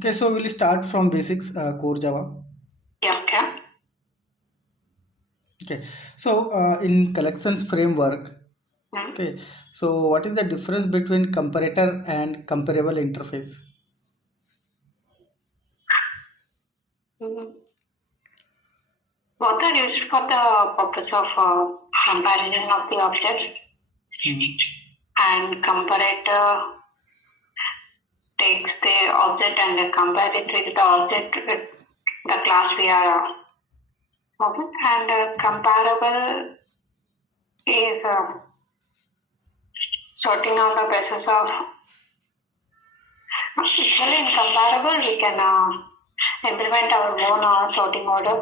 Okay, so we'll start from basics, core Java. Yeah, okay. Okay, so in collections framework, Hmm. okay, so what is the difference between comparator and comparable interface? Mhm. Both are used for the purpose of comparison of the objects, Mhm. and comparator takes the object and compare it with the object with the class we are open, and comparable is sorting on the basis of usually in comparable we can implement our own sorting order.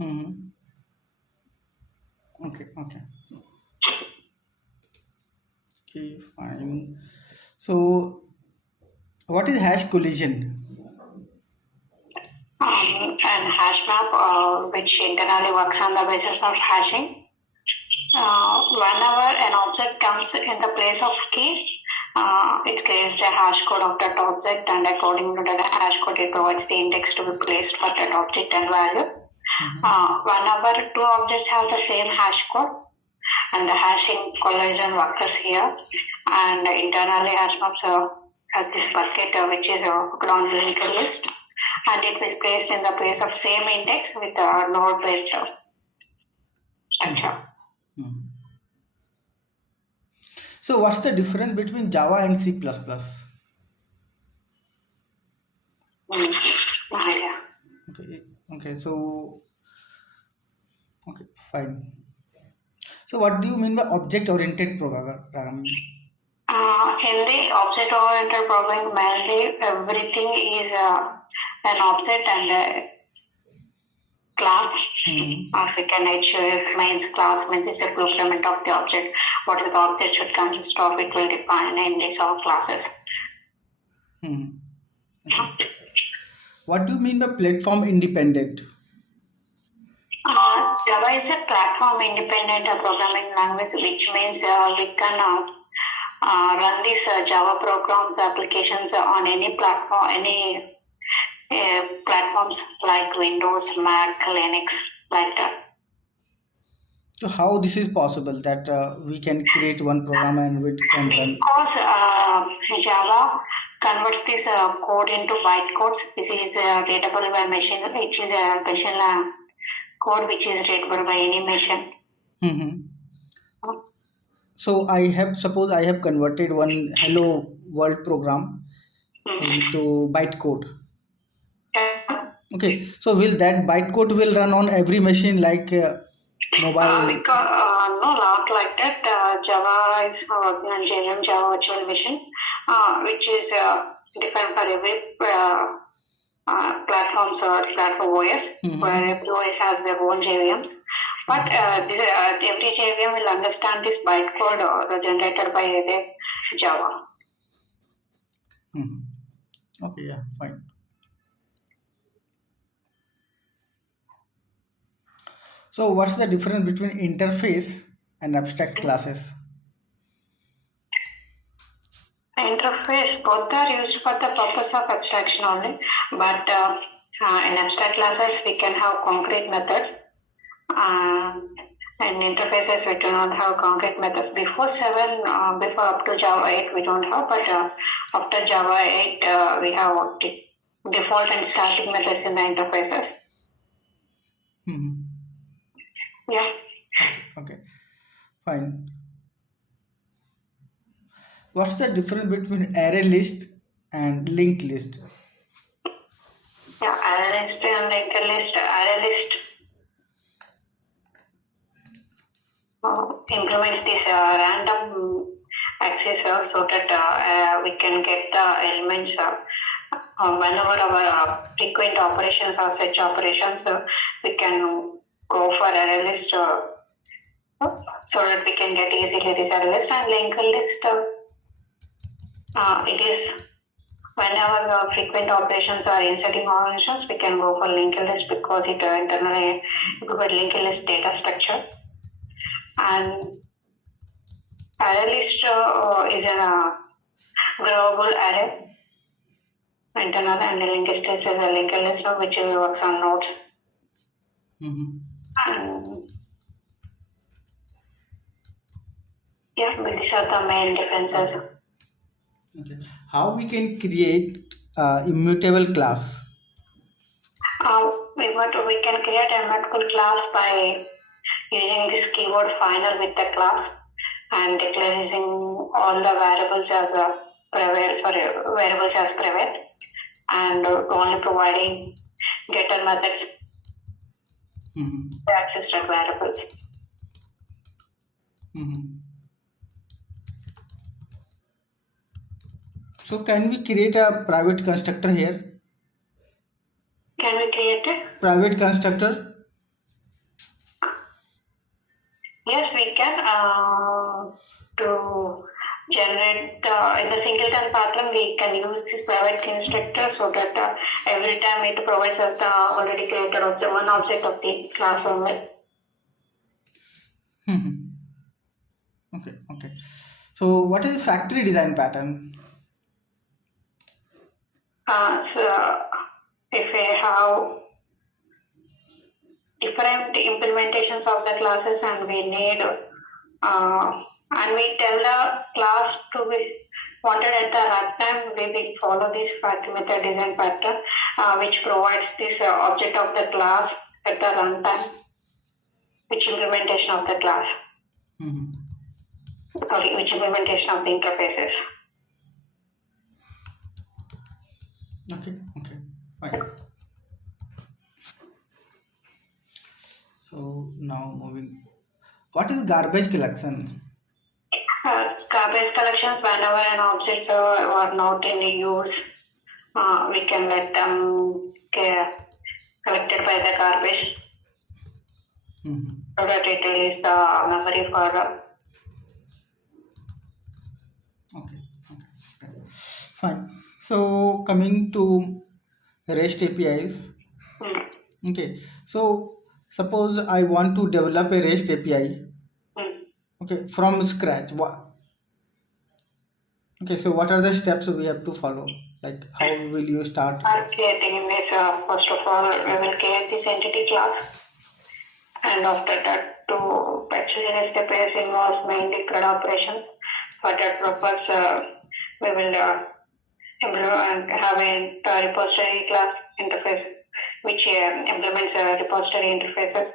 Mhm. Okay, okay, okay, fine. So, what is hash collision? And hash map, which internally works on the basis of hashing. Whenever an object comes in the place of key, it creates the hash code of that object, and according to the hash code, it provides the index to be placed for that object and value. Whenever two objects have the same hash code, and the hashing collision occurs here, and internally hash maps has this bucket which is put on linked list, and it will place in the place of same index with a node based structure. Mhm. So, what's the difference between Java and C++? Yeah. Okay, okay, so okay, fine. So, what do you mean by object-oriented programming? In the object-oriented programming, mainly everything is an object and a class. Or we can HCL means class means it's a blueprint of the object. What is the object should consist of, it will define in these all classes. Okay. What do you mean by platform independent? Java is a platform independent programming language, which means we can run these Java programs applications on any platform, any platforms like Windows, Mac, Linux, like that. So, how this is possible that we can create one program and it can run? Because Java converts this code into bytecodes. This is readable by machine, which is a machine code which is readable by any machine. So, suppose I have converted one hello world program into bytecode. Okay, so will that bytecode will run on every machine like mobile? No, not like that. Java is working on JVM, Java Virtual Machine, which is different for every platforms or platform OS, where every OS has their own JVMs. But every JVM will understand this bytecode generated by the Java. Okay, yeah, fine. So, what's the difference between interface and abstract classes? Interface, both are used for the purpose of abstraction only, but in abstract classes we can have concrete methods, and interfaces we do not have concrete methods. Before up to Java 8 we don't have, but after Java 8 we have default and static methods in the interfaces. Yeah. Okay, fine. What's the difference between array list and linked list? Yeah, array list and linked list. Array list implements this random access so that we can get the elements whenever our frequent operations or such operations, we can go for array list so that we can get easily this array list. And linked list, it is whenever the frequent operations are inserting operations, we can go for linked list because it internally provide linked list data structure. And array list is a global array internal, and the linked list is a linked list which works on nodes. And yeah, these are the main differences. Okay. How we can create immutable class? We can create a immutable class by using this keyword final with the class and declaring all the variables as private, and only providing getter methods to access that variables. So can we create a private constructor here? Can we create it? Private constructor? Yes, we can. To generate in the singleton pattern, we can use this private constructor so that every time it provides us the already created object, one object of the class only. Okay. So what is factory design pattern? So if we have different implementations of the classes and we need and we tell the class to be wanted at the runtime, we will follow this factory method design pattern which provides this object of the class at the runtime, which implementation of the class. Which implementation of the interfaces. Okay, fine. So now moving. What is garbage collection? Garbage collections, whenever an objects are not in use, we can let them get collected by the garbage. So that it release the memory for Okay. Fine. So coming to REST APIs. Okay. So suppose I want to develop a REST API. Okay, from scratch. Okay, so what are the steps we have to follow? Like how will you start? Creating this, first of all, we will create this entity class, and after that, to actually REST APIs involves mainly CRUD operations. For that purpose, we will implement have a repository class interface which implements repository interfaces,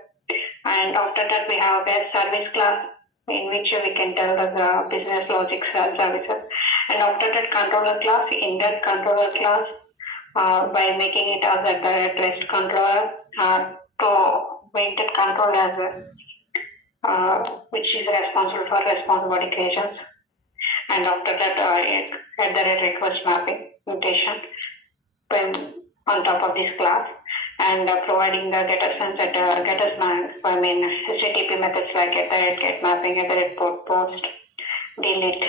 and after that we have a service class in which we can tell the business logic services, and after that controller class. In that controller class, by making it as a direct REST controller to make that control as which is responsible for response body creations, and after that at the request mapping notation when on top of this class, and providing the getter sense at getters HTTP methods like get mapping, port post, delete.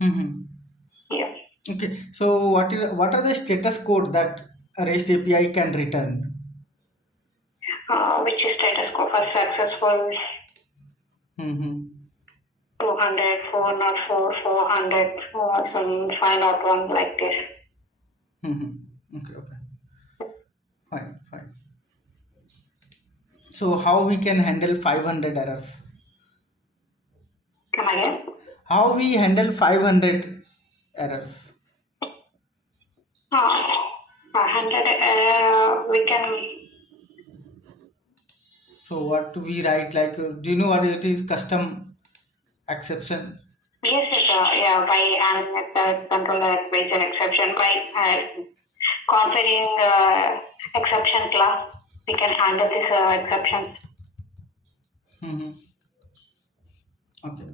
Yeah. Okay. So what are the status code that a REST API can return? Which is status code for successful 200, 404, 400, some 501 like this. Okay. Fine. So how we can handle 500 errors? Come again? How we handle 500 errors? 100 we can. So what we write, like, do you know what it is? Custom exception. Yes, by the controller expression exception, by configuring exception class, we can handle these exceptions. Okay.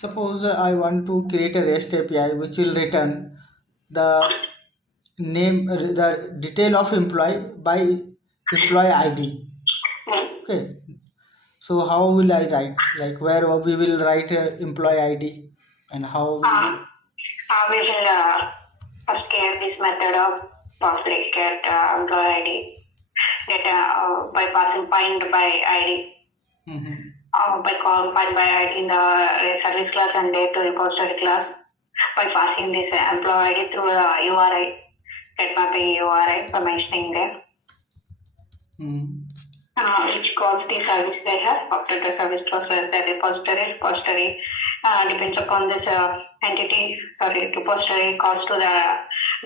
Suppose I want to create a REST API which will return the name, the detail of employee by employee ID. Okay. So how will I write? Like where we will write employee ID and how? We will first create this method of public get employee ID data by passing find by ID. By calling find by ID in the service class and date to repository class. by passing this employee ID through the URI, get mapping URI by mentioning there. Which calls the service they have. After the service calls the repository depends upon this repository calls to the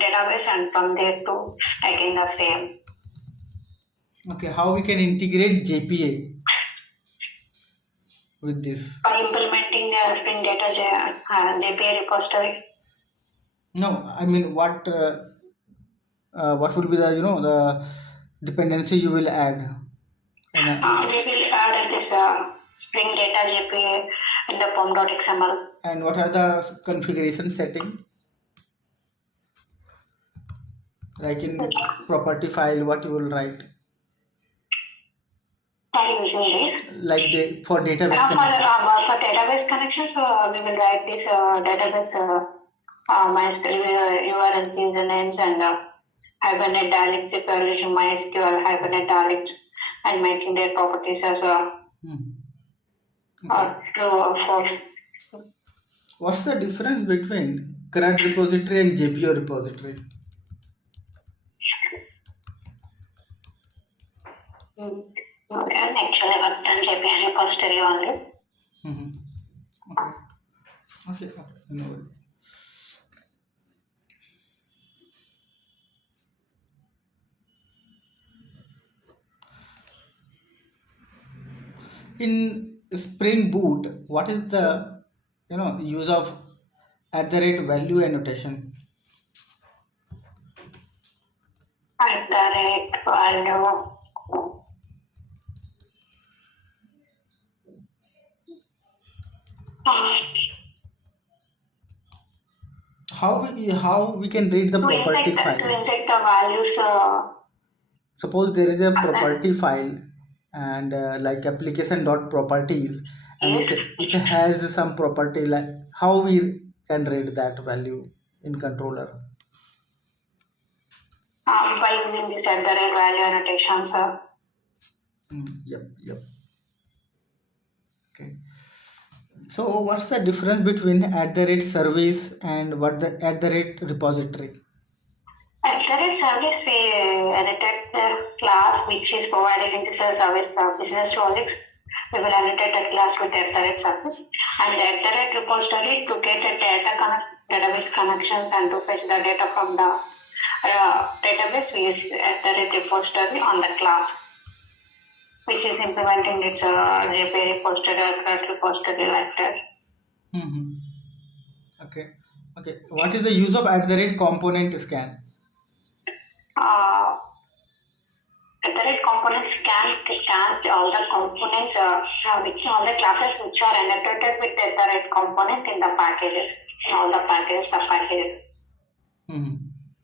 database, and from there to again the same. Okay, how we can integrate JPA with this? By implementing the Spring Data JPA repository. No, I mean what will be the the dependency you will add? We will add this Spring Data JPA in the pom.xml. And what are the configuration setting? Like in property file, what you will write? Are using this? Like for database connection. For database connections, we will write this database MySQL URL usernames and Hibernate dialects if you are using MySQL Hibernate dialects, and making their properties as well. Or true or false. What's the difference between CRUD repository and JPO repository? And actually worked on JPA repository only. Okay. No worries. In Spring Boot, what is the use of @value annotation? @value. How we can read the property file? To insert the values. Suppose there is a property file and like application.properties, and it has some property, like how we can read that value in controller? By using this @value annotation, sir. Yep. Okay. So what's the difference between @service and what the @repository? Service, we edited the class which is provided in this service business logics. We will annotate that class with @service, and the repository to get the database connections and to fetch the data from the database. We use repository on the class, which is implementing its JPA repository or CRUD repository like that. Okay. What is the use of @component scan? Component scans all the components, all the classes which are annotated with the component in the packages, in all the packages.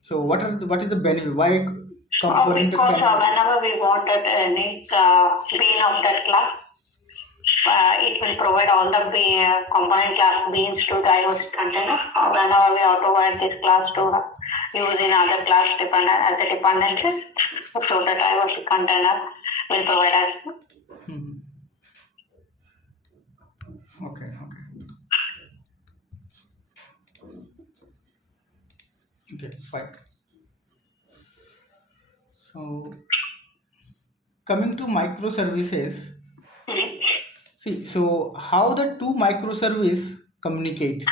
So what is the benefit? Why component because whenever we wanted any bean of that class, it will provide all the component class beans to the IOC container. Whenever we auto-write this class to use in other class as a dependencies, so that IOC container will provide us. Okay, fine. So coming to microservices, so how the two microservices communicate?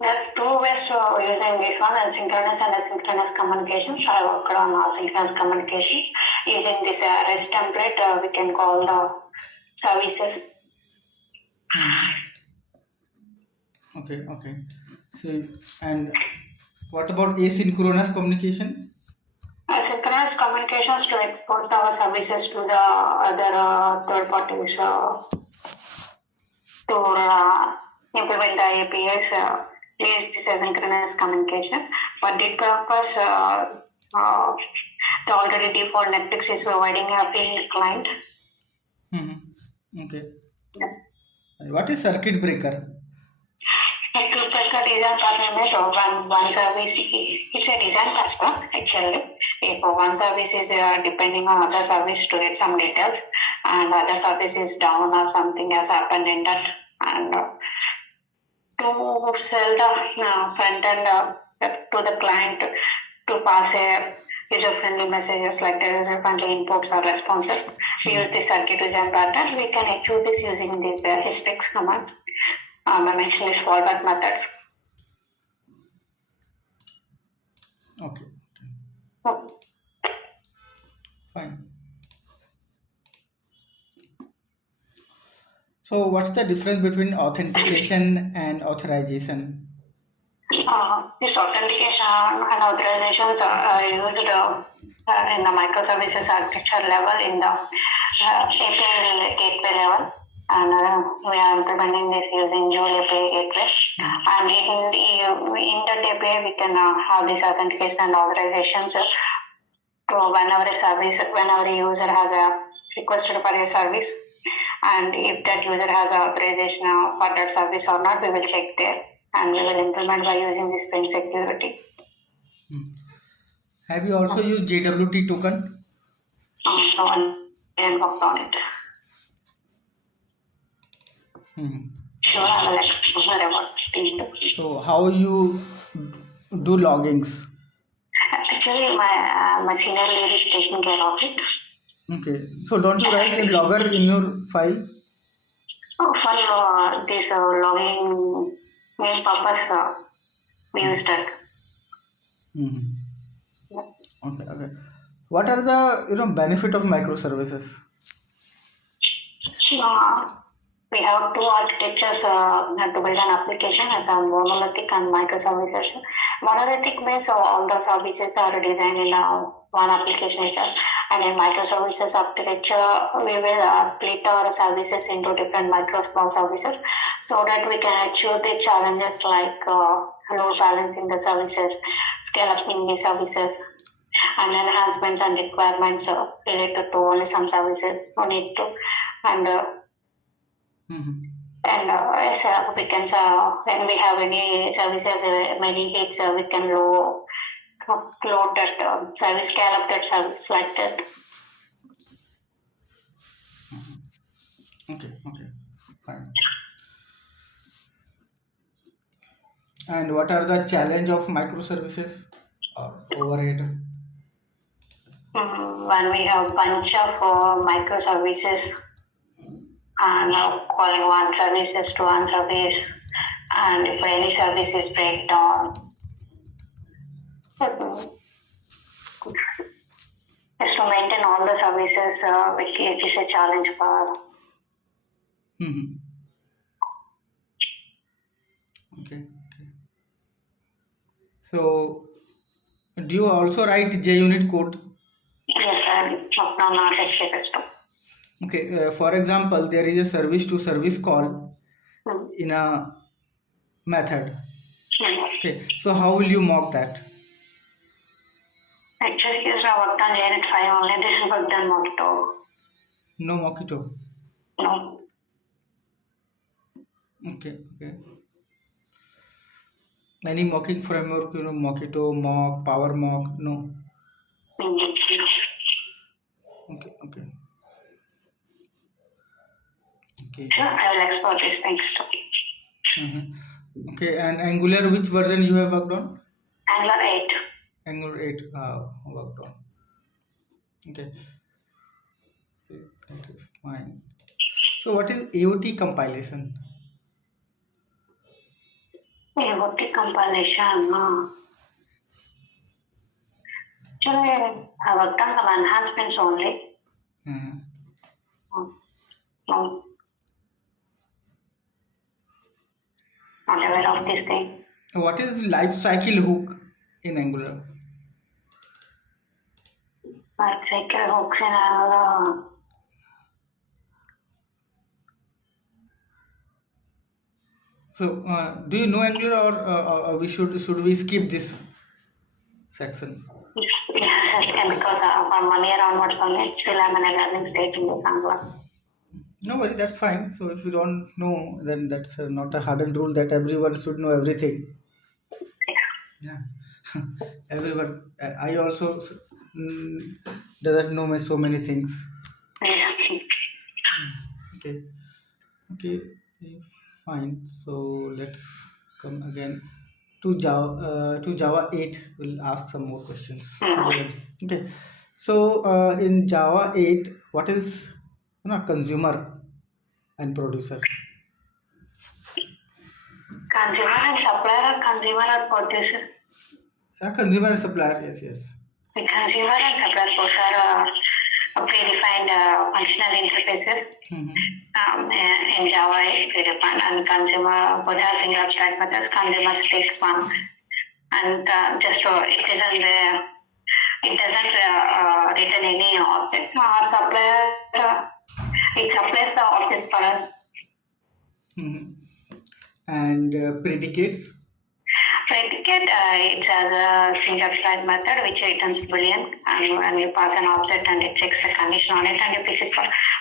There are two ways of using this one, asynchronous and asynchronous communications. I worked on asynchronous communication. Using this REST template, we can call the services. Okay. So, and what about asynchronous communication? Asynchronous communications to expose our services to the other third parties to implement the APIs. Use this asynchronous communication. For that purpose, the already default Netflix is providing a paying client. Okay. Yeah. What is circuit breaker? Circuit breaker design pattern is one service. It's a design pattern actually. If one service is depending on other service to get some details, and other service is down or something has happened in that, and to sell the front end to the client to pass a user-friendly messages like the user-friendly inputs or responses. We use the circuit vision pattern. We can achieve this using these hfix commands. I mentioned these fallback methods. Okay. Oh. Fine. So what's the difference between authentication and authorization? This authentication and authorizations are used in the microservices architecture level in the API gateway level, and we are implementing this using Joule API gateway. And in that API, we can have this authentication and authorizations to whenever a user has a requested for a service, and if that user has authorization for that service or not, we will check there. And we will implement by using this pin security. Have you also used JWT token? No one can work on it. Sure, I will explain about it. So how you do loggings? Actually, my senior lead is taking care of it. Okay. So don't you write a logger in your file? For this logging main purpose, we use that. Okay. What are the benefit of microservices? We have two architectures to build an application as a monolithic and microservices. Monolithic means all the services are designed in one application itself, and in microservices architecture, we will split our services into different microservices so that we can achieve the challenges like load balancing the services, scaling the services, and enhancements and requirements related to only some services we need to. And we can when we have any services, many hits, we can load that service, scale up that service like that. Okay, fine. And what are the challenge of microservices or overhead? When we have bunch of microservices and calling one services to one service, and if any service is breakdown, just to maintain all the services, it is a challenge for. Okay. So, do you also write JUnit code? Yes, sir. No, not SPSS too. Okay. For example, there is a service to service call in a method. Okay. So, how will you mock that? Actually, yes, I worked on JUnit 5 only. This is worked on Mockito. No Mockito? No. Okay. Any mocking framework, Mockito, Mock, Power Mock? No. Okay. Sure, I will explore these things too. Okay, and Angular, which version you have worked on? Angular 8. Angular 8 worked on. Okay. That is fine. So what is AOT compilation? AOT compilation. Actually, I worked on some enhancements only. No. Not aware of this thing. What is lifecycle hook in Angular? Lifecycle hooks in Angular. So, do you know Angular, or we should we skip this section? Yes, because from 1 year onwards only, still I'm in a learning stage in this Angular. No worry, that's fine. So if you don't know, then that's not a hardened rule that everyone should know everything. Yeah. Everyone. I also doesn't know so many things. Okay. Fine. So let's come again to Java 8. We'll ask some more questions. Okay. So in Java 8, what is consumer and producer? Consumer and supplier or consumer or producer? Consumer and supplier, yes. The consumer and supplier both are predefined functional interfaces. In Java, it's predefined, and consumer both have single abstract methods. Consumer takes one, and it doesn't return any object. Our supplier it supplies the objects for us. And predicates? Predicate, it has a single abstract method which returns boolean, and you pass an object and it checks the condition on it, and if it is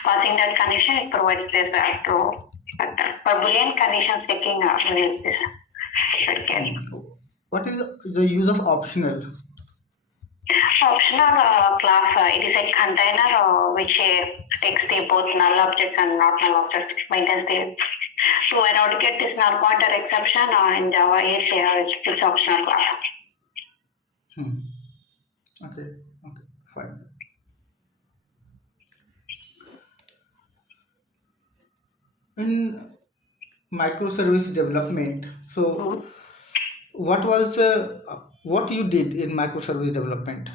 passing that condition, it provides this true. But for boolean conditions checking, we use this predicate. What is the use of optional? Optional class, it is a container which takes the both null objects and not null objects, maintains the. To eradicate this null pointer exception in Java 8, they have this optional class. Okay, fine. In microservice development, so what you did in microservice development?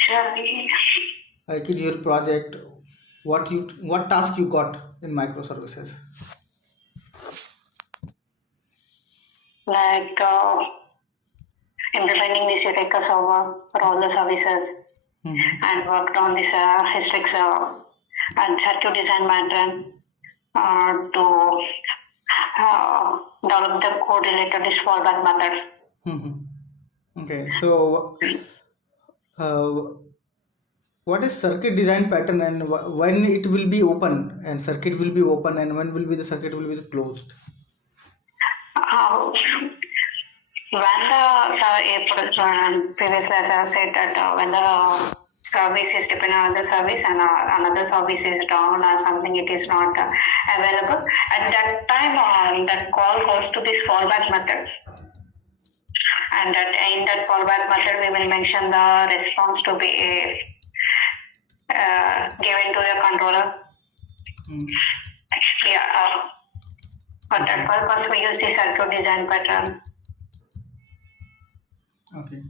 Sure. Like in your project, what task you got in microservices? Like implementing this Eureka server for all the services, and worked on this history and circuit design pattern to develop the code related to this fallback methods. Okay, so what is circuit design pattern, and when it will be open, and circuit will be open, and when will be the circuit will be closed? Previously, as I said that when the service is dependent on the service and another service is down or something, it is not available. At that time, that call goes to this fallback method. And in that fallback method, we will mention the response to be given to the controller. For that purpose, we use the circuit design pattern. Okay.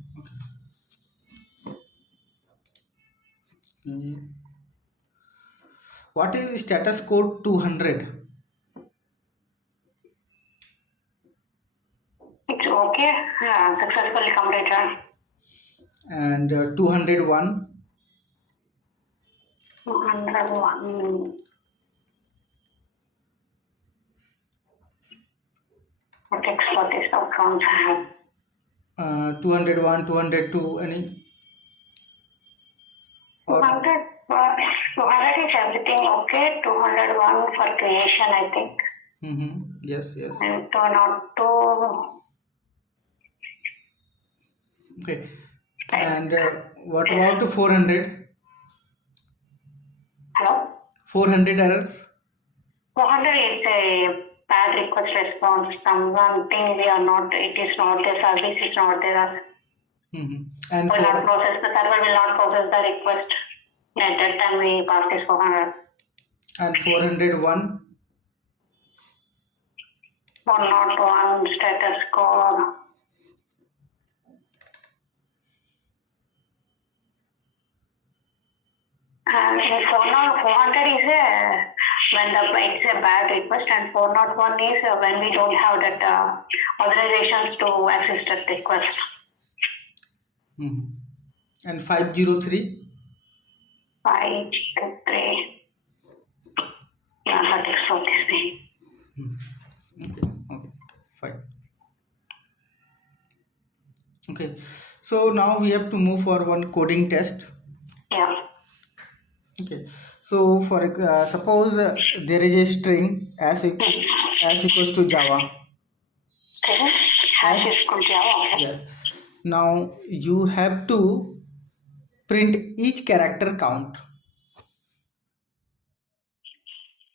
What is status code 200? It's okay. Successfully completed. And 201? 201. What export is outcomes have? 201, 202, any? 200 is everything okay. 201 for creation, I think. Yes. And 202. Okay. And what about 400? Hello? 400 errors? 400 is a bad request response. Something we are not, it is not, the service is not there. And will not process, the server will not process the request. At that time we pass this 400. And 401? 401 status code. And 400 is it's a bad request, and 401 is when we don't have that authorizations to access that request. And 503? 503. Yeah, that export this thing. Okay, fine. Okay, so now we have to move for one coding test. Yeah. Okay, so for suppose there is a string as equals to Java. String hash is equal to Java. Yeah. Now you have to print each character count.